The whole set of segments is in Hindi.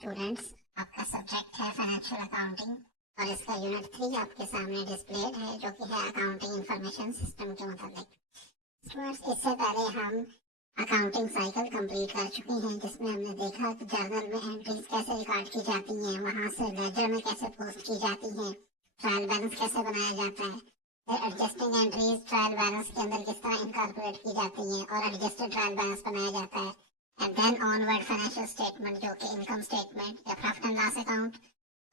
स्टूडेंट्स, आपका सब्जेक्ट है फाइनेंशियल अकाउंटिंग और इसका यूनिट 3 आपके सामने डिस्प्लेड है, जो कि है अकाउंटिंग इंफॉर्मेशन सिस्टम के मुताबिक। स्टूडेंट्स, इससे पहले हम अकाउंटिंग साइकिल कंप्लीट कर चुके हैं, जिसमें हमने देखा कि जर्नल में एंट्रीज कैसे रिकॉर्ड की जाती हैं, वहां से लेजर में कैसे पोस्ट की जाती हैं, ट्रायल बैलेंस कैसे बनाया जाता है, एडजस्टिंग एंट्रीज ट्रायल बैलेंस के अंदर किस तरह इनकॉर्पोरेट की जाती हैं और एडजस्टेड ट्रायल बैलेंस बनाया जाता है, and then onward financial statement जो कि इनकम स्टेटमेंट या प्रॉफिट एंड लॉस अकाउंट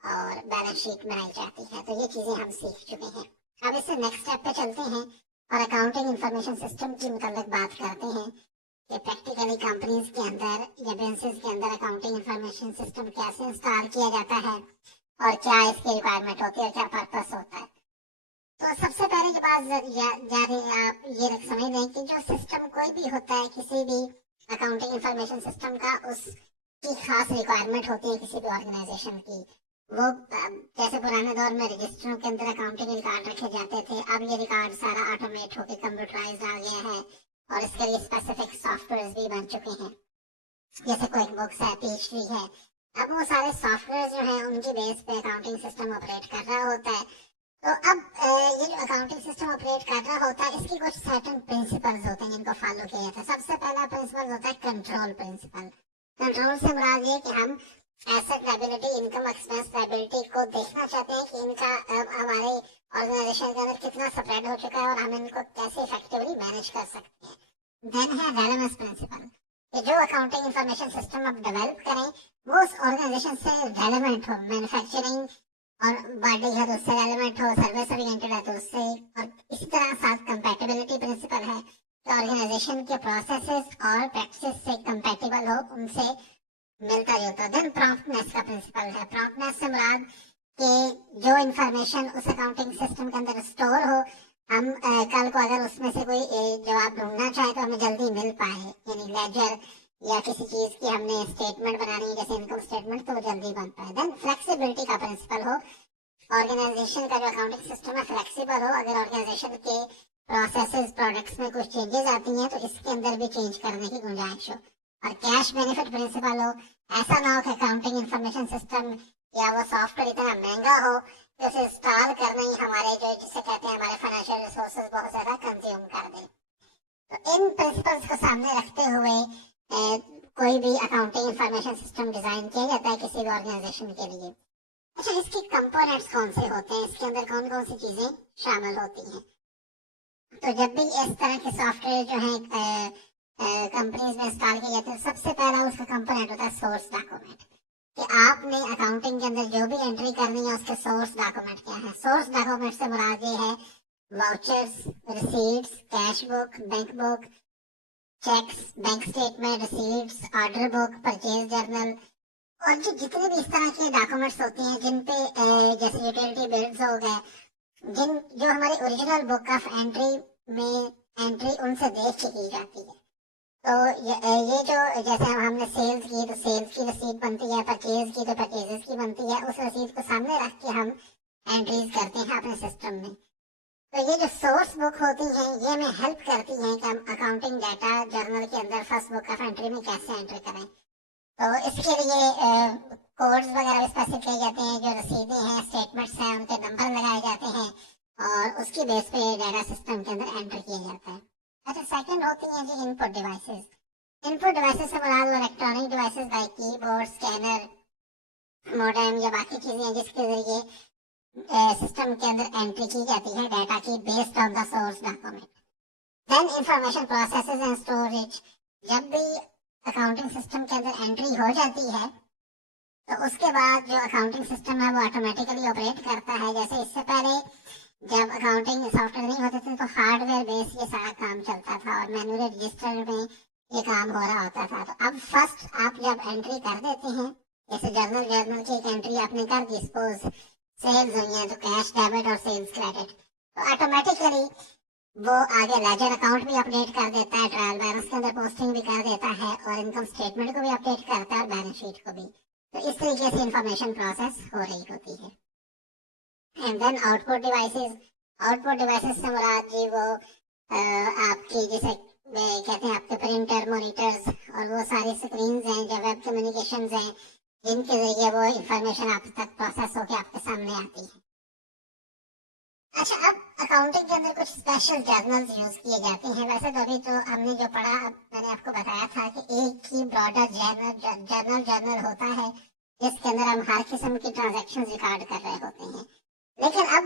और बैलेंस शीट बनाई जाती है। तो ये चीजें हम सीख चुके हैं। अब इससे नेक्स्ट स्टेप पे चलते हैं और अकाउंटिंग इंफॉर्मेशन सिस्टम की मुताबिक बात करते हैं कि प्रैक्टिकली कंपनीज के अंदर या बिजनेसेस के अंदर अकाउंटिंग इंफॉर्मेशन सिस्टम कैसे इंस्टॉल किया जाता है और क्या इसकी रिक्वायरमेंट होती है और क्या पर्पस होता है। तो सबसे पहले जो बात जा रही है, आप ये समझ लें कि जो सिस्टम कोई भी होता है, किसी भी अकाउंटिंग इंफॉर्मेशन सिस्टम का उसकी खास रिक्वायरमेंट होती है किसी भी ऑर्गेनाइजेशन की। वो जैसे पुराने दौर में रजिस्टरों के अंदर अकाउंटिंग रिकॉर्ड रखे जाते थे, अब ये रिकॉर्ड सारा ऑटोमेट होकर कंप्यूटराइज आ गया है और इसके लिए स्पेसिफिक सॉफ्टवेयर भी बन चुके हैं, जैसे क्विक बुक्स है, पेज है। अब वो सारे सॉफ्टवेयर जो है उनकी बेस पे अकाउंटिंग सिस्टम ऑपरेट कर रहा होता है। तो अब ये जो अकाउंटिंग सिस्टम ऑपरेट कर रहा होता है, इसकी कुछ सर्टेन प्रिंसिपल्स होते हैं जिनको फॉलो किया जाता है। सबसे पहला प्रिंसिपल होता है कंट्रोल प्रिंसिपल। कंट्रोल से मुराद ये कि हम asset liability, income, expense liability को देखना चाहते हैं कि इनका हमारे ऑर्गेनाइजेशन के अंदर कितना स्प्रेड हो चुका है और हम इनको कैसे इफेक्टिवली मैनेज कर सकते हैं। देन है रेलेवेंस प्रिंसिपल, कि जो अकाउंटिंग इंफॉर्मेशन सिस्टम आप डेवलप करें वो उस ऑर्गेनाइजेशन से रेलेवेंट हो। मैन्युफैक्चरिंग और बॉडी है तो उससे रेलेवेंट हो, सर्विस ओरिएंटेड है तो उससे, और इसी तरह साथ कंपैटिबिलिटी प्रिंसिपल है कि ऑर्गेनाइजेशन के प्रोसेसेस और प्रैक्टिसेस से कंपैटिबल हो, उनसे मिलता जुलता। देन प्रॉम्प्टनेस का प्रिंसिपल है। प्रॉम्प्टनेस से मुराद कि जो इंफॉर्मेशन उस अकाउंटिंग सिस्टम के अंदर स्टोर हो, हम कल को अगर उसमें से कोई जवाब ढूंढना चाहे तो हमें जल्दी मिल पाए। यानी लेजर या किसी चीज की हमने स्टेटमेंट बनानी है, जैसे इनकम स्टेटमेंट, तो वो जल्दी बन पाए। देन फ्लेक्सिबिलिटी का प्रिंसिपल हो, ऑर्गेनाइजेशन का जो अकाउंटिंग सिस्टम है फ्लेक्सिबल हो। अगर ऑर्गेनाइजेशन के प्रोसेसेस, प्रोडक्ट्स में कुछ चेंजेस आती हैं तो इसके अंदर भी चेंज करने की गुंजाइश हो। और कैश बेनिफिट प्रिंसिपल हो, ऐसा ना हो कि अकाउंटिंग इंफॉर्मेशन सिस्टम या वो सॉफ्टवेयर इतना महंगा हो कि उसे इंस्टॉल करना ही हमारे जो जिसे कहते हैं हमारे फाइनेंशियल रिसोर्सेज बहुत ज्यादा कंज्यूम कर दे। तो इन प्रिंसिपल्स को सामने रखते हुए कोई भी अकाउंटिंग इंफॉर्मेशन सिस्टम डिजाइन किया जाता है किसी भी ऑर्गेनाइजेशन के लिए। अच्छा, इसके कंपोनेंट्स कौन से होते हैं, इसके अंदर कौन कौन सी चीजें शामिल होती हैं। तो जब भी इस तरह के सॉफ्टवेयर जो है कंपनीज में इंस्टॉल किए जाते हैं, सबसे पहला उसका कंपोनेंट होता है सोर्स डॉक्यूमेंट, कि आपने अकाउंटिंग के अंदर जो भी एंट्री करनी है उसके सोर्स डॉक्यूमेंट क्या है। सोर्स डॉक्यूमेंट से मुराद ये है vouchers, receipts, cash book, bank book, cheques, bank statement, receipts, order book, purchase journal, और जितने भी इस तरह के डॉक्यूमेंट्स होते हैं जिन पे जैसे यूटिलिटी बिल्स हो गए, जिन जो हमारी ओरिजिनल बुक ऑफ एंट्री में एंट्री उनसे देख के की जाती है। तो ये जो जैसे हमने सेल्स की तो सेल्स की रसीद बनती है, परचेज की तो परचेजेस की बनती है, उस रसीद को सामने रख के हम एंट्रीज करते हैं अपने सिस्टम में। तो ये जो सोर्स बुक होती हैं ये हमें हेल्प करती हैं कि हम अकाउंटिंग डाटा जर्नल के अंदर फर्स्ट बुक ऑफ एंट्री में कैसे एंट्री करें। तो इसके लिए कोड्स वगैरह स्पेसिफिक किए जाते हैं, जो रसीदें हैं, स्टेटमेंट्स हैं, उनके नंबर लगाए जाते हैं और उसकी बेस पे डाटा सिस्टम के अंदर एंटर किया जाता है। अच्छा, सेकंड होती हैं जी इनपुट डिवाइसेस। इनपुट डिवाइसेस से मुराद वो electronic devices like keyboard, scanner, modem या बाकी चीजें जिसके जरिए सिस्टम के अंदर एंट्री की जाती है डाटा की based on the source document. Then information processes and storage. जब भी अकाउंटिंग सिस्टम के अंदर एंट्री हो जाती है तो उसके बाद जो अकाउंटिंग सिस्टम है वो ऑटोमेटिकली ऑपरेट करता है। जैसे इससे पहले जब अकाउंटिंग सॉफ्टवेयर नहीं होते थे तो हार्डवेयर बेस ये सारा काम चलता था और मैनुअली रजिस्टर में ये काम हो रहा होता था। तो अब फर्स्ट आप जब एंट्री कर देते हैं, जैसे जर्नल की एक एंट्री आपने कर दी, सपोज सेल्स हुई है तो कैश डेबिट और सेल्स क्रेडिट, तो ऑटोमेटिकली वो आगे लेजर अकाउंट भी अपडेट कर देता है, ट्रायल बैलेंस के अंदर पोस्टिंग भी कर देता है और इनकम स्टेटमेंट को भी अपडेट करता है और बैलेंस शीट को भी। तो इस तरीके से इंफॉर्मेशन प्रोसेस हो रही होती है। And then output devices. Output devices से मुराद जी वो आपकी जैसे कहते हैं आपके प्रिंटर, मॉनिटर्स और वो सारी स्क्रीन हैं जो वेब कम्युनिकेशन हैं जिनके जरिए वो इंफॉर्मेशन आप तक प्रोसेस होकर आपके सामने आती है। अच्छा, अब अकाउंटिंग के अंदर कुछ स्पेशल जर्नल्स यूज किए जाते हैं। वैसे तो अभी तो हमने जो पढ़ा, मैंने आपको बताया था कि एक ही ब्रॉडर जर्नल होता है जिसके अंदर हम हर किस्म की ट्रांजैक्शन रिकॉर्ड कर रहे होते हैं। लेकिन अब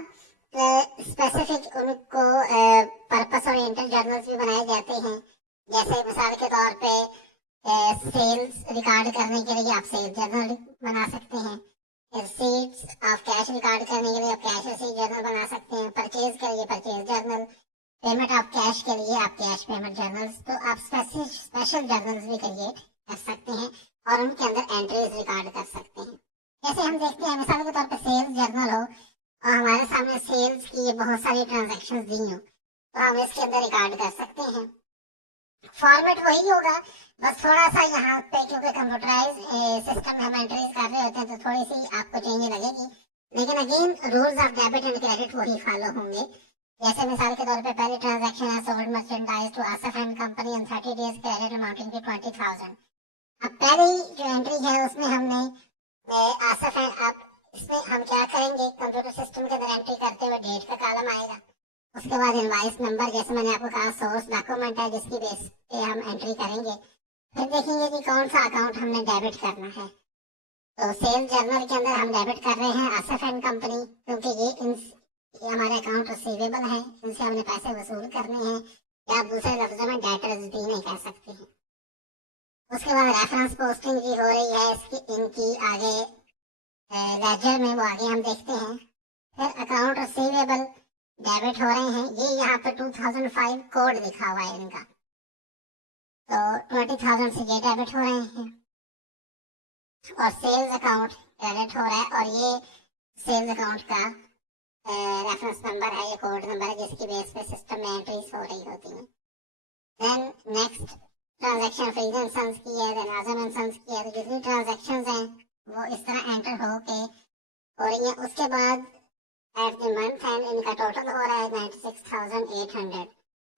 स्पेसिफिक उनको पर्पस ओरिएंटेड जर्नल्स भी बनाए जाते हैं। जैसे मिसाल के तौर पे सेल्स रिकॉर्ड करने के लिए आप सेल्स जर्नल बना सकते हैं। रिसीट्स ऑफ कैश रिकॉर्ड करने के लिए आप कैश रिसीट जर्नल बना सकते हैं। परचेज के लिए purchase journal, payment of cash के लिए आप कैश पेमेंट जर्नल्स, तो आप स्पेशल जर्नल्स भी क्रिएट कर सकते हैं और उनके अंदर एंट्रीज रिकॉर्ड कर सकते हैं। जैसे हम देखते हैं मिसाल के तौर पर सेल्स जर्नल हो और हमारे सामने सेल्स की बहुत सारी ट्रांजेक्शन दी हो, तो हम इसके अंदर रिकॉर्ड कर सकते हैं। फॉर्मेट वही होगा, बस थोड़ा सा यहाँ पे क्योंकि कंप्यूटराइज सिस्टम में हम एंट्रीज कर रहे होते हैं तो थोड़ी सी आपको चेंज लगेगी, लेकिन again rules of debit and credit वही फॉलो होंगे। जैसे मिसाल के तौर पे पहले ट्रांजैक्शन है sold merchandise to Asaf and company on 30 days credit amounting to 20,000। अब पहले ही जो एंट्री है उसमें हमने आसफ एंड, अब इसमें हम क्या करेंगे, कंप्यूटर सिस्टम के अंदर एंट्री करते हुए डेट का कॉलम आएगा। उसके बाद इनवाइस नंबर, जैसे मैंने आपको कहा सोर्स डॉक्यूमेंट है जिसकी बेस पे हम एंट्री करेंगे। फिर देखेंगे कि कौन सा अकाउंट हमने डेबिट करना है। तो सेल्स जर्नल के अंदर हम डेबिट कर रहे हैं आसफ एंड कंपनी, क्योंकि ये हमारे अकाउंट रिसीवेबल है, इनसे हमने पैसे वसूल करने हैं, या आप दूसरे लफ्जों में डेटर्स भी नहीं कह सकते हैं। उसके बाद रेफरेंस पोस्टिंग भी हो रही है इसकी, इनकी आगे लेजर में, वो आगे हम देखते हैं। फिर अकाउंट रिसीवेबल डेबिट हो रहे हैं, ये यहाँ पे 2005 कोड लिखा हुआ है इनका, तो 20,000 से ये डेबिट हो रहे हैं। और सेल्स अकाउंट क्रेडिट हो रहा है, और ये सेल्स अकाउंट का रेफरेंस नंबर है, ये कोड नंबर है जिसकी बेस पे सिस्टम में एंट्रीज हो रही होती हैं। Then next transaction Freeze and Sons की है, देन आजम एंड सन्स की है। तो जितनी ट्रांजैक्शंस हैं वो इस तरह एंटर हो के हो रही हैं। उसके बाद एट द मंथ एंड इनका टोटल हो रहा है 96,800,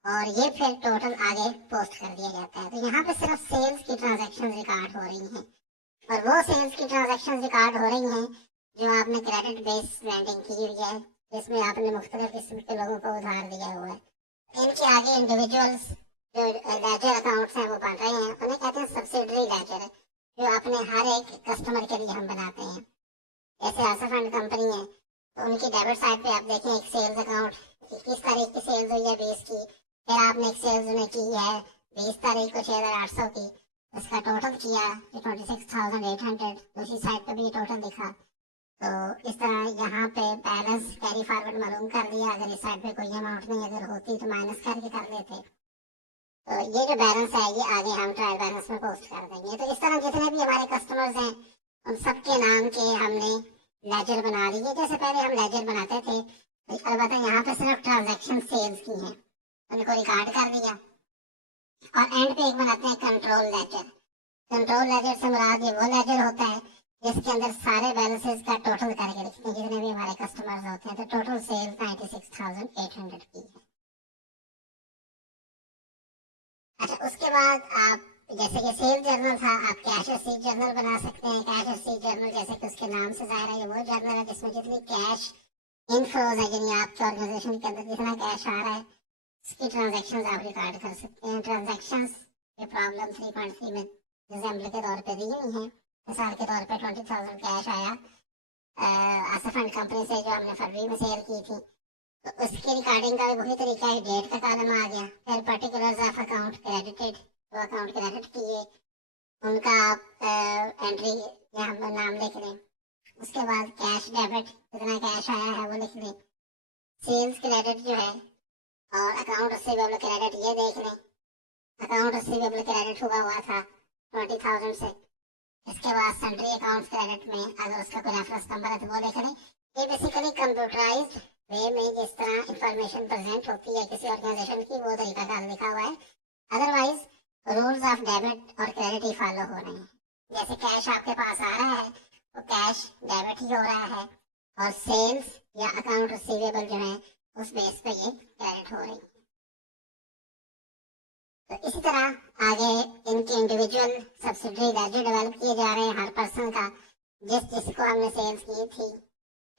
और ये फिर टोटल आगे पोस्ट कर दिया जाता है। तो यहाँ पे सिर्फ सेल्स की ट्रांजैक्शन रिकॉर्ड हो रही हैं, और वो सेल्स की ट्रांजैक्शन रिकॉर्ड हो रही हैं जो आपने क्रेडिट बेस लेंडिंग की हुई है, जिसमें आपने मुख्तलिफ किस्म के लोगों को उधार दिया हुआ है। इनके आगे इंडिविजुअल्स जो लेजर अकाउंट्स हैं वो बन रहे हैं, उन्हें कहते हैं सब्सिडरी लेजर, जो अपने हर एक कस्टमर के लिए हम बनाते हैं। जैसे आसफ एंड कंपनी है, तो उनकी डेबिट साइड पे आप देखें एक सेल्स अकाउंट, 21 तारीख की सेल्स हुई है 20 की, फिर आपने एक सेल्स में की है 20 तारीख को 6,800 की, इसका टोटल किया 26,800, दूसरी साइड पे भी टोटल दिखा। तो इस तरह यहाँ पे बैलेंस कैरी फॉरवर्ड मालूम कर लिया, अगर इस साइड पे कोई अमाउंट नहीं अगर होती तो माइनस करके कर लेते। तो ये जो बैलेंस है ये आगे हम ट्रायल बैलेंस में पोस्ट कर देंगे। तो इस तरह जितने भी हमारे कस्टमर्स हैं उन सबके नाम के हमने लेजर बना लिए, जैसे पहले हम लेजर बनाते थे। अलबत्ता यहाँ पे सिर्फ ट्रांजैक्शन सेल्स की हैं, उनको रिकॉर्ड कर दिया। और एंड पे एक बनाते हैं कंट्रोल लेजर। कंट्रोल लेजर से मुराद ये वो लेजर होता है जिसके अंदर सारे बैलेंसेस का टोटल करके लिखते हैं, जितने भी हमारे कस्टमर्स होते हैं। तो टोटल सेल्स 96,800 की है। अच्छा, उसके बाद आप जैसे कि सेल जर्नल था, आप कैश रिसीट जर्नल बना सकते हैं। कैश रिसीट जर्नल जैसे कि उसके नाम से जाहिर है ये वो जर्नल है जिसमें जितनी कैश इनफ्लोज है, यानी आपके ऑर्गेनाइजेशन के अंदर जितना कैश आ रहा है उसकी ट्रांजैक्शंस आप रिकॉर्ड कर सकते हैं। ट्रांजैक्शंस ये प्रॉब्लम 3.3 में एग्जाम्पल के तौर पे दी हुई हैं। मिसाल के तौर पे 20,000 कैश आया आसफ एंड कंपनी से जो हमने फरवरी में सेल की थी, तो उसकी रिकॉर्डिंग का भी वही तरीका है, डेट का कॉलम आ गया। फिर पर्टिकुलर्स ऑफ अकाउंट क्रेडिटेड, वो अकाउंट क्रेडिट किए उनका आप एंट्री यहाँ नाम लिख लें। उसके बाद कैश डेबिट कितना कैश आया है वो लिख लें। सेल्स क्रेडिट जो है और अकाउंट रिसीवेबल क्रेडिट ये देख लें। अकाउंट रिसीवेबल क्रेडिट हुआ था 20,000 से। इसके बाद सन्ड्री अकाउंट क्रेडिट में अगर उसका कोई रेफरेंस नंबर है तो वो लिख लें। ये बेसिकली कंप्यूटराइज्ड वे में जिस तरह इंफॉर्मेशन प्रेजेंट होती है किसी ऑर्गेनाइजेशन की, वो तरीका कार लिखा हुआ है। अदरवाइज रूल्स ऑफ डेबिट और क्रेडिट ही फॉलो हो रहे हैं। जैसे कैश आपके पास आ रहा है तो कैश डेबिट ही हो रहा है, और सेल्स या अकाउंट रिसीवेबल जो है उस बेस पे ये क्रेडिट हो रही है। तो इसी तरह आगे इनके इंडिविजुअल सब्सिडरी लेजर डेवलप किए जा रहे हैं हर पर्सन का। जिसको हमने सेल्स की थी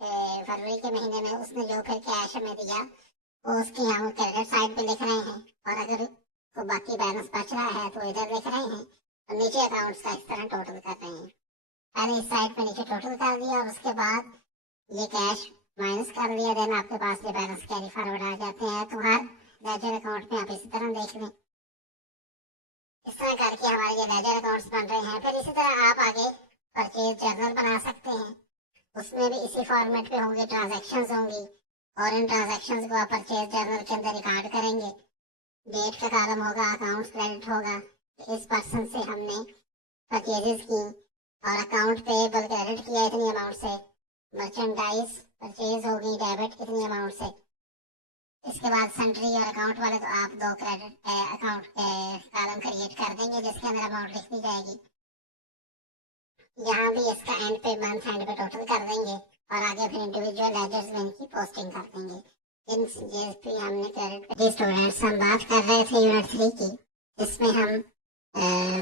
फरवरी के महीने में, उसने जो फिर कैश हमें दिया वो उसकी हम क्रेडिट साइड पे लिख रहे हैं, और अगर तो बाकी बैलेंस बच रहा है तो इधर लिख रहे हैं, और नीचे अकाउंट्स का इस तरह टोटल कर रहे हैं। पहले इस साइड पे नीचे टोटल कर दिया और उसके बाद ये कैश माइनस कर लिया, देन आपके पास ये बैलेंस कैरी फॉरवर्ड आ जाते हैं। तो हर लेजर अकाउंट में आप इसी तरह देख लें, इस तरह करके हमारे ये लेजर अकाउंट्स बन रहे हैं। फिर इसी तरह आप आगे परचेज जर्नल बना सकते हैं, उसमें भी इसी फॉर्मेट पे होंगे, ट्रांजैक्शंस होंगी, और इन ट्रांजैक्शंस को आप परचेज जर्नल के अंदर रिकॉर्ड करेंगे। डेट का कॉलम होगा, अकाउंट क्रेडिट होगा, इस पर्सन से हमने परचेजेस की और अकाउंट पेएबल क्रेडिट किया इतनी अमाउंट से, मर्चेंडाइज परचेज होगी डेबिट इतनी अमाउंट से। इसके बाद सेंट्री और अकाउंट वाले तो आप दो क्रेडिट अकाउंट कॉलम क्रिएट कर देंगे जिसके अंदर अमाउंट लिख दी जाएगी। यहाँ भी इसका एंड पे मंथ एंड पे टोटल कर देंगे और आगे फिर इंडिविजुअल लेजर्स में इनकी पोस्टिंग कर देंगे। इन पे हमने क्रेडिट स्टूडेंट्स हम बात कर रहे थे यूनिट 3 की, इसमें हम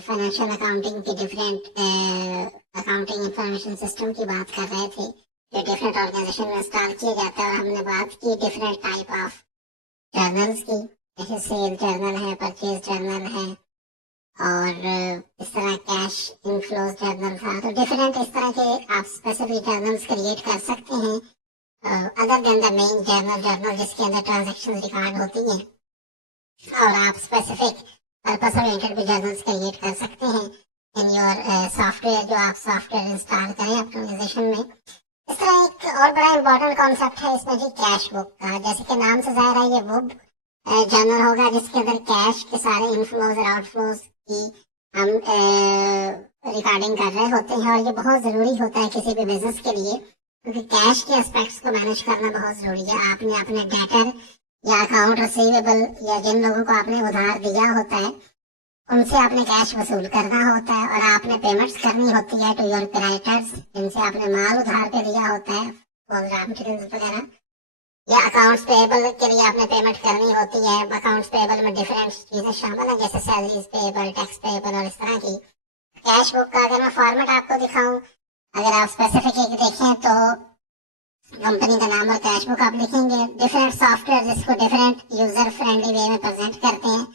फाइनेंशियल अकाउंटिंग की डिफरेंट अकाउंटिंग इंफॉर्मेशन सिस्टम की बात कर रहे थे जो डिफरेंट ऑर्गेनाइजेशन में इंस्टॉल किए जाते हैं, और हमने बात की डिफरेंट टाइप ऑफ जर्नल्स की, जैसे सेल जर्नल है, परचेज जर्नल है, और इस तरह कैश इनफ्लोज जर्नल था। तो डिफरेंट इस तरह के आप स्पेसिफिक जर्नल्स क्रिएट कर सकते हैं other than the main journal जिसके अंदर ट्रांजैक्शन रिकॉर्ड होती हैं, और आप स्पेसिफिक पर्पस ओरिएंटेड भी जर्नल्स क्रिएट कर सकते हैं इन योर सॉफ्टवेयर, जो आप सॉफ्टवेयर इंस्टॉल करें ऑर्गेनाइजेशन में। इस तरह एक और बड़ा इंपॉर्टेंट कॉन्सेप्ट है इसमें जी कैश बुक का। जैसे कि नाम से जाहिर है ये वो जर्नल होगा जिसके अंदर कैश के सारे इनफ्लोज और आउटफ्लोज की हम रिकॉर्डिंग कर रहे होते हैं, और ये बहुत ज़रूरी होता है किसी भी बिजनेस के लिए, क्योंकि कैश के एस्पेक्ट्स को मैनेज करना बहुत ज़रूरी है। आपने अपने डेटर या अकाउंट रिसीवेबल या जिन लोगों को आपने उधार दिया होता है उनसे आपने कैश वसूल करना होता है, और आपने पेमेंट्स करनी होती है टू योर क्रेडिटर्स जिनसे आपने माल उधार पे लिया होता है, रॉ मटेरियल्स वगैरह, या अकाउंट्स पेएबल के लिए आपने पेमेंट करनी होती है। अकाउंट्स पेएबल में डिफरेंट चीजें शामिल हैं जैसे सैलरीज पेएबल, टैक्स पेएबल और इस तरह की। कैश बुक का अगर मैं फॉर्मेट आपको दिखाऊं, अगर आप स्पेसिफिक एक देखें तो कंपनी का नाम और कैश बुक आप लिखेंगे, डिफरेंट सॉफ्टवेयर जिसको डिफरेंट यूजर फ्रेंडली वे में प्रेजेंट करते हैं।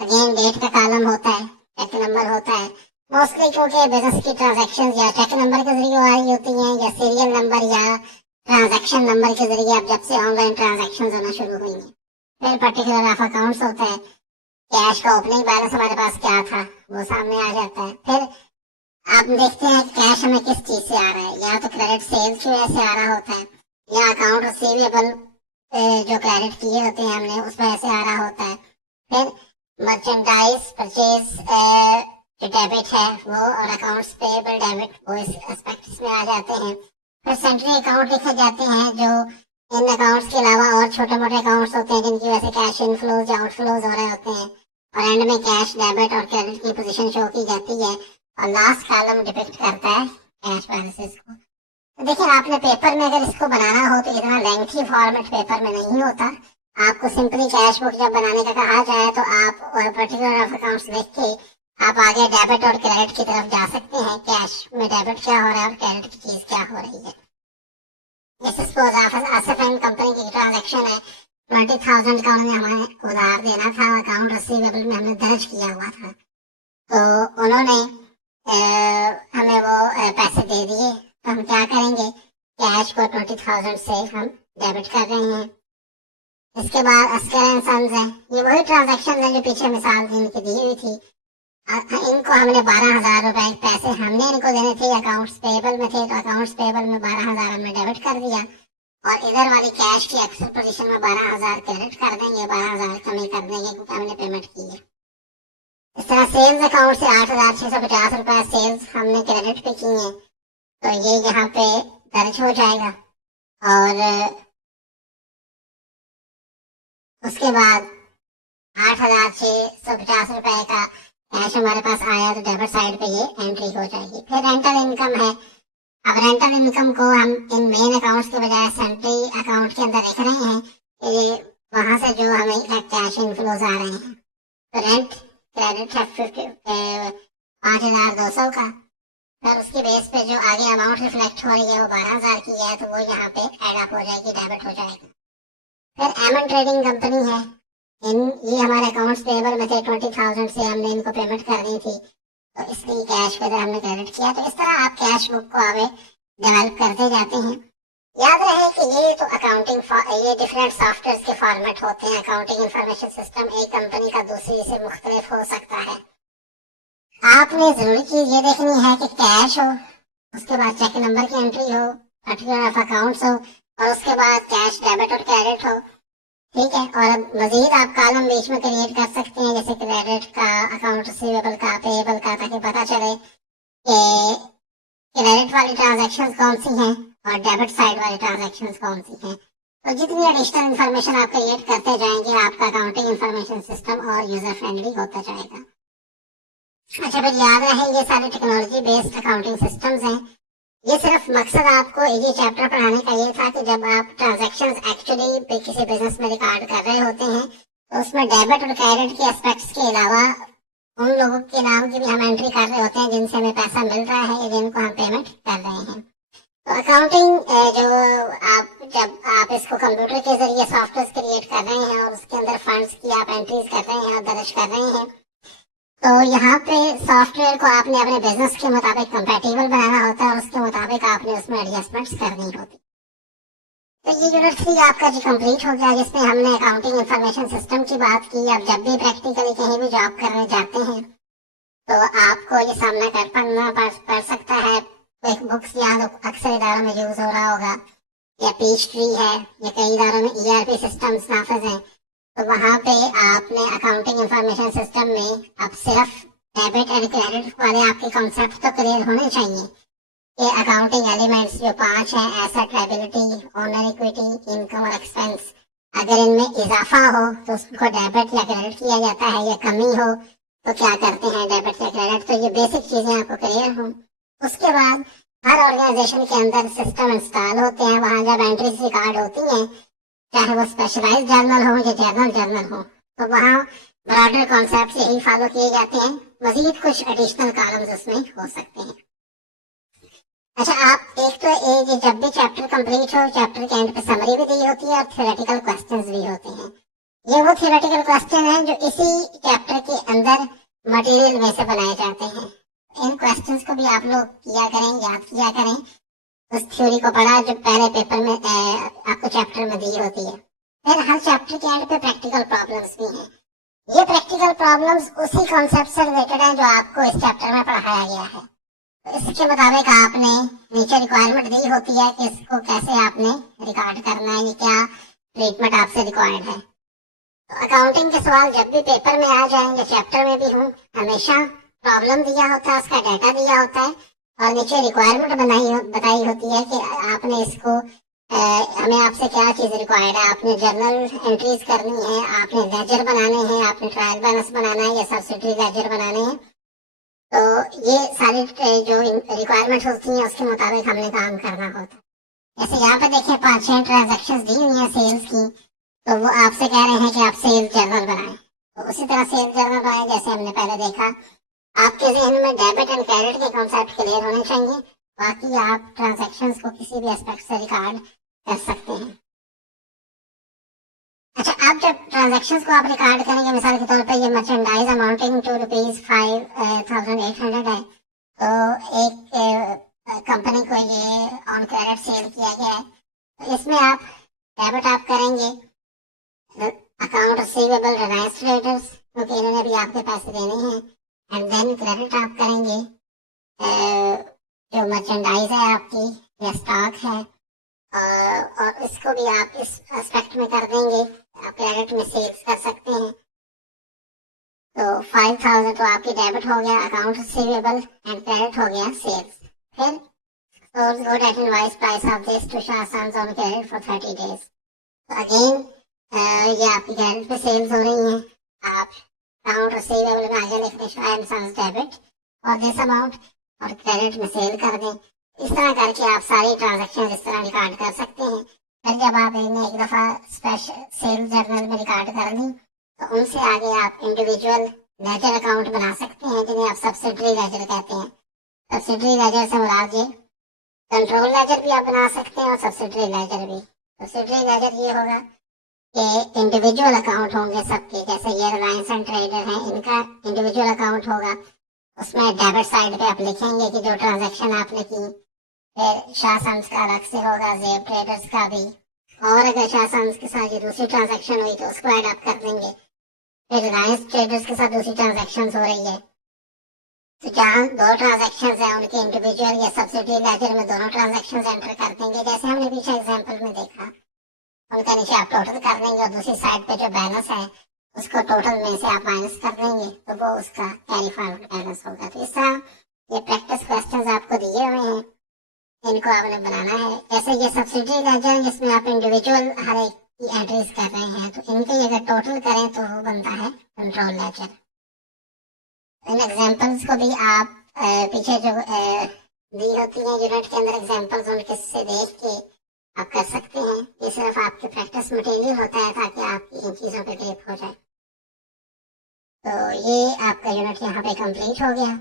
अगेन डेट का कॉलम होता है, टैक नंबर होता है, मोस्टली क्योंकि बिजनेस की ट्रांजैक्शन या टैक नंबर के जरिए आ रही होती हैं या सीरियल नंबर या ट्रांजैक्शन नंबर के जरिए आप जब से ऑनलाइन ट्रांजैक्शन होना शुरू हुई हैं। फिर पर्टिकुलर ऑफ अकाउंट्स होता है, कैश का ओपनिंग बैलेंस हमारे पास क्या था वो सामने आ जाता है। फिर आप देखते हैं कैश हमें किस चीज से आ रहा है, या तो क्रेडिट सेल्स की वजह से आ रहा होता है, या अकाउंट रिसीवेबल जो क्रेडिट किए होते हैं हमने उस वजह से आ रहा होता है। फिर मर्चेंडाइज परचेज जो डेबिट है वो, और अकाउंट्स पेएबल डेबिट वो इस एस्पेक्ट्स में आ जाते हैं। फिर सेंट्री अकाउंट लिखे जाते हैं जो इन अकाउंट्स के अलावा और छोटे मोटे अकाउंट्स होते हैं जिनकी वजह से कैश इनफ्लोज या आउटफ्लोज हो रहे होते हैं, और एंड में कैश डेबिट और क्रेडिट की पोजीशन शो की जाती है, और लास्ट कॉलम डिपिक्ट करता है कैश बैलेंसेस को। तो देखिए आपने पेपर में अगर इसको बनाना हो तो इतना लेंथी फॉर्मेट पेपर में नहीं होता। आपको सिंपली कैश बुक जब बनाने का कहा जाए तो आप पर्टिकुलर ऑफ अकाउंट्स देख के आप आगे डेबिट और क्रेडिट की तरफ जा सकते हैं, कैश में डेबिट क्या हो रहा है और क्रेडिट की चीज क्या हो रही है। जैसे सपोज आसिफ एंड कंपनी की ट्रांजैक्शन है, 20,000 का उन्होंने हमें उधार देना था, अकाउंट रिसीवेबल में हमने दर्ज किया हुआ था, तो उन्होंने हमें वो पैसे दे दिए, तो हम क्या करेंगे, कैश को 20,000 से हम डेबिट कर रहे हैं। इसके बाद अस्कर एंड सन्स है, ये वही ट्रांजैक्शन है जो पीछे मिसाल इनकी दी हुई थी। इनको हमने 12,000 रुपए पैसे हमने इनको देने थे, अकाउंट्स पेएबल में थे, तो अकाउंट्स पेएबल में 12,000 हमने डेबिट कर दिया, और इधर वाली कैश की अक्सर पोजीशन में 12,000 क्रेडिट कर देंगे, 12,000 कमी कर देंगे क्योंकि हमने पेमेंट की है। इस तरह सेल्स अकाउंट से 8,650 रुपए सेल्स हमने क्रेडिट पे की है, तो ये यहाँ पे दर्ज हो जाएगा। और उसके बाद 8,650 रुपए का कैश हमारे पास आया तो डेबिट साइड पे ये एंट्री हो जाएगी। फिर रेंटल इनकम है, अब रेंटल इनकम को हम इन मेन अकाउंट्स के बजाय सेंट्री अकाउंट के अंदर लिख रहे हैं, ये वहां से जो हमें कैश इनफ्लोज आ रहे हैं। तो रेंट क्रेडिट है 5,200 का, फिर उसकी बेस पे जो आगे अमाउंट रिफ्लेक्ट हो रही है वो 12,000 की है, तो वो यहाँ पे एड अप हो जाएगी, डेबिट हो जाएगा। फिर एमन ट्रेडिंग कंपनी है, इन ये हमारे अकाउंट्स पेबल में थे, 20,000 से हमने इनको पेमेंट करनी थी, तो इसलिए कैश पे हमने क्रेडिट किया। तो इस तरह आप कैश बुक को आगे डेवलप करते जाते हैं। याद रहे कि ये तो अकाउंटिंग, ये डिफरेंट सॉफ्टवेयर के फॉर्मेट होते हैं। अकाउंटिंग इंफॉर्मेशन सिस्टम एक कंपनी का दूसरी से मुख्तलिफ हो सकता है। आपने जरूरी चीज ये देखनी है कि कैश हो, उसके बाद चेक नंबर की एंट्री हो, पर्टिकुलर ऑफ अकाउंट्स हो, और उसके बाद कैश डेबिट और क्रेडिट हो। ठीक है, और अब मजीद आप कॉलम बीच में क्रिएट कर सकते हैं, जैसे क्रेडिट का, अकाउंट रिसीवेबल का, पेएबल का, ताकि पता चले कि क्रेडिट वाली ट्रांजैक्शंस कौन सी हैं और डेबिट साइड वाली ट्रांजैक्शंस कौन सी हैं। तो जितनी एडिशनल इन्फॉर्मेशन आप क्रिएट करते जाएंगे, आपका अकाउंटिंग इन्फॉर्मेशन सिस्टम और यूजर फ्रेंडली होता जाएगा। अच्छा, फिर याद रहे ये सारे टेक्नोलॉजी बेस्ड अकाउंटिंग सिस्टम्स हैं। ये सिर्फ मकसद आपको ये चैप्टर पढ़ाने का ये था कि जब आप ट्रांजैक्शंस एक्चुअली किसी बिजनेस में रिकॉर्ड कर रहे होते हैं, तो उसमें डेबिट और क्रेडिट के एस्पेक्ट्स के अलावा उन लोगों के नाम की भी हम एंट्री कर रहे होते हैं जिनसे हमें पैसा मिल रहा है या जिनको हम पेमेंट कर रहे हैं। तो अकाउंटिंग जो जब आप इसको कंप्यूटर के जरिए सॉफ्टवेयर क्रिएट कर रहे हैं और उसके अंदर फंड्स की आप एंट्रीज कर रहे हैं और दर्ज कर रहे हैं, तो यहाँ पे सॉफ्टवेयर को आपने अपने बिजनेस के मुताबिक कंपैटिबल बनाना होता है और उसके मुताबिक आपने उसमें एडजस्टमेंट्स करनी होती। तो ये यूनिट 3 आपका जी कंप्लीट हो गया, जिसमें हमने अकाउंटिंग इंफॉर्मेशन सिस्टम की बात की। अब जब भी प्रैक्टिकली कहीं भी जॉब करने जाते हैं तो आपको ये सामना पड़ सकता है। एक बुक्स यहाँ अक्सर इदारों में यूज हो रहा होगा, या पीच ट्री है, या कई इदारों में ईआरपी सिस्टम्स नाफिज हैं। तो वहां पे आपने अकाउंटिंग इंफॉर्मेशन सिस्टम में अब सिर्फ डेबिट एंड क्रेडिट वाले आपके कॉन्सेप्ट तो क्लियर होने चाहिए कि अकाउंटिंग एलिमेंट्स जो 5 हैं, asset, liability, owner equity, income और एक्सपेंस, अगर इनमें इजाफा हो तो उसको डेबिट या क्रेडिट किया जाता है, या कमी हो तो क्या करते हैं, डेबिट या क्रेडिट। तो ये बेसिक चीजें आपको क्लियर हो। उसके बाद हर ऑर्गेनाइजेशन के अंदर सिस्टम इंस्टॉल होते हैं, वहां जब एंट्रीज रिकॉर्ड होती हैं, चाहे वो स्पेशलाइज्ड जर्नल हो या जनरल जर्नल हो, तो वहाँ ब्रॉडर कॉन्सेप्ट यही फॉलो किए जाते हैं। मजीद कुछ एडिशनल कॉलम्स उसमें हो सकते हैं। अच्छा, आप एक तो एक जब भी चैप्टर कंप्लीट हो, चैप्टर के एंड पे समरी भी दी होती है और थ्योरेटिकल क्वेश्चंस भी होते हैं। ये वो थ्योरेटिकल क्वेश्चन हैं जो इसी चैप्टर के अंदर मटेरियल में से बनाए जाते हैं। इन क्वेश्चंस को भी आप लोग किया करें, याद किया करें, उस थ्योरी को पढ़ा जो पहले पेपर में आपको चैप्टर में दी होती है। फिर हर चैप्टर के एंड पे प्रैक्टिकल प्रॉब्लम्स भी हैं। ये प्रैक्टिकल प्रॉब्लम्स उसी कॉन्सेप्ट से रिलेटेड हैं जो आपको इस चैप्टर में पढ़ाया गया है। तो इसके मुताबिक आपने नीचे रिक्वायरमेंट दी होती है कि इसको कैसे आपने रिकॉर्ड करना है, ये क्या ट्रीटमेंट आपसे रिक्वायर्ड है। तो अकाउंटिंग के सवाल जब भी पेपर में आ जाएंगे, चैप्टर में भी हूँ, हमेशा प्रॉब्लम दिया होता है, उसका डाटा दिया होता है और नीचे रिक्वायरमेंट बताई होती है कि आपने इसको हमें आपसे क्या चीज रिक्वायर्ड है। आपने जर्नल एंट्रीज करनी है, आपने लेजर बनाने हैं, आपने ट्रायल बैलेंस बनाना है या सब्सिडरी लेजर बनाने हैं। तो ये सारी जो रिक्वायरमेंट होती हैं उसके मुताबिक हमने काम करना होता है। जैसे यहाँ पे देखिए 5-6 ट्रांजेक्शन दी हुई है सेल्स की, तो वो आपसे कह रहे हैं कि आप सेल्स जर्नल बनाएं। तो उसी तरह सेल्स जर्नल बनाएं जैसे हमने पहले देखा। आपके जहन में डेबिट एंड क्रेडिट के कॉन्सेप्ट क्लियर होने चाहिए, बाकी आप ट्रांजैक्शंस को किसी भी एस्पेक्ट से रिकॉर्ड कर सकते हैं। अच्छा, आप जब ट्रांजैक्शंस को आप रिकॉर्ड करेंगे, मिसाल के तौर पर ये मर्चेंडाइज अमाउंटिंग टू ₹5,800 है, तो एक कंपनी को ये ऑन क्रेडिट सेल किया गया है, तो इसमें आप डेबिट आप करेंगे अकाउंट रिसीवेबल रिलायंस ट्रेडर्स, क्योंकि इन्होंने भी आपके पैसे देने हैं, एंड देन क्रेडिट आप करेंगे जो मर्चेंडाइज है आपकी या स्टॉक है, और इसको भी आप इस एस्पेक्ट में कर देंगे, आप क्रेडिट में सेल्स कर सकते हैं। तो 5,000 तो आपकी डेबिट हो गया, अकाउंट रिसीवेबल, एंड क्रेडिट हो गया सेल्स। फिर source good at invoice price of this to Shah on credit for 30 days. तो अगेन ये आपकी क्रेडिट पे सेल्स हो रही हैं, आप अकाउंट रिसीवेबल में आगे लिख दें डेबिट और दिस अमाउंट, और क्रेडिट में सेल कर दें। इस तरह करके आप सारी ट्रांजैक्शन इस तरह रिकॉर्ड कर सकते हैं। फिर जब आप इन्हें एक दफा स्पेशल सेल्स जर्नल में रिकॉर्ड कर दी, तो उनसे आगे आप इंडिविजुअल लेजर अकाउंट बना सकते हैं, जिन्हें आप सब्सिडरी लेजर कहते हैं। सब्सिडरी लेजर से मुराद ये कंट्रोल लेजर भी आप बना सकते हैं और सब्सिडरी लेजर भी। सब्सिडरी लेजर ये होगा कि इंडिविजुअल अकाउंट होंगे सबके, जैसे ये रिलायंस एंड ट्रेडर हैं, इनका इंडिविजुअल अकाउंट होगा। उसमें डेबिट साइड पे आप लिखेंगे कि जो ट्रांजैक्शन आपने की। फिर शाह सन्स का अलग से होगा, जेब ट्रेडर्स का भी। और अगर शाह सन्स के साथ ये दूसरी ट्रांजैक्शन हुई तो उसको ऐड आप कर देंगे। फिर रिलायंस ट्रेडर्स के साथ दूसरी ट्रांजैक्शन हो रही है, तो जहाँ दो ट्रांजैक्शन है उनके इंडिविजुअल या सब्सिडरी लेजर में दोनों ट्रांजैक्शन एंटर कर देंगे, जैसे हमने पीछे एग्जाम्पल में देखा। उनका नीचे आप टोटल कर देंगे और दूसरी साइड पे जो बैलेंस है उसको टोटल में से आप माइनस कर देंगे, तो वो उसका कैरी फॉरवर्ड बैलेंस होगा। तो इस तरह ये प्रैक्टिस क्वेश्चंस आपको दिए हुए हैं, इनको आपने बनाना है। जैसे ये सब्सिडरी लेजर जिसमें आप इंडिविजुअल हर एक की एंट्रीज कर रहे हैं, तो इनके अगर टोटल करें तो वो बनता है कंट्रोल लेजर। इन एग्जाम्पल्स को भी आप पीछे जो दी होती है यूनिट के अंदर एग्जाम्पल्स, उनके से देख के आप कर सकते हैं। ये सिर्फ आपके प्रैक्टिस मटेरियल होता है ताकि आपकी इन चीज़ों पे ग्रिप हो जाए। तो ये आपका यूनिट यहाँ पे कंप्लीट हो गया।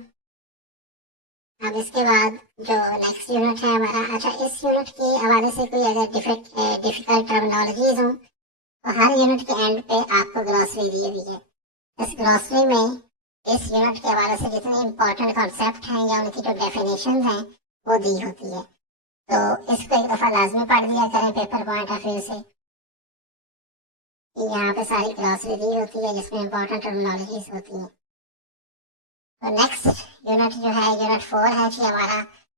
अब इसके बाद जो नेक्स्ट यूनिट है हमारा, अच्छा इस यूनिट के हवाले से कोई अगर डिफिकल्ट टर्मिनोलॉजीज हो तो हर यूनिट के एंड पे आपको ग्लॉसरी दी हुई है। इस ग्लॉसरी में इस यूनिट के हवाले से जितने इंपॉर्टेंट कॉन्सेप्ट हैं या उनकी जो डेफिनेशन हैं वो दी होती है, तो इसको एक दफ़ा लाजमी पढ़ दिया करें पेपर पॉइंट ऑफ व्यू से। यहाँ पे सारी ग्लॉसरी दी होती है जिसमें इंपॉर्टेंट टर्मिनोलॉजीज होती हैं। तो नेक्स्ट यूनिट जो है यूनिट 4 है जी हमारा